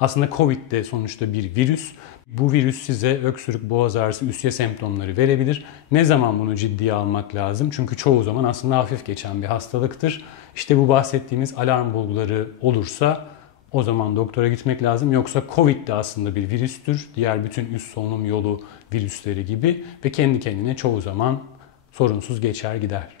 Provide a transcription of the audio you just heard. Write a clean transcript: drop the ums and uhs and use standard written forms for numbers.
Aslında Covid de sonuçta bir virüs. Bu virüs size öksürük, boğaz ağrısı, üşüye semptomları verebilir. Ne zaman bunu ciddiye almak lazım? Çünkü çoğu zaman aslında hafif geçen bir hastalıktır. İşte bu bahsettiğimiz alarm bulguları olursa o zaman doktora gitmek lazım. Yoksa Covid de aslında bir virüstür. Diğer bütün üst solunum yolu virüsleri gibi ve kendi kendine çoğu zaman sorunsuz geçer gider.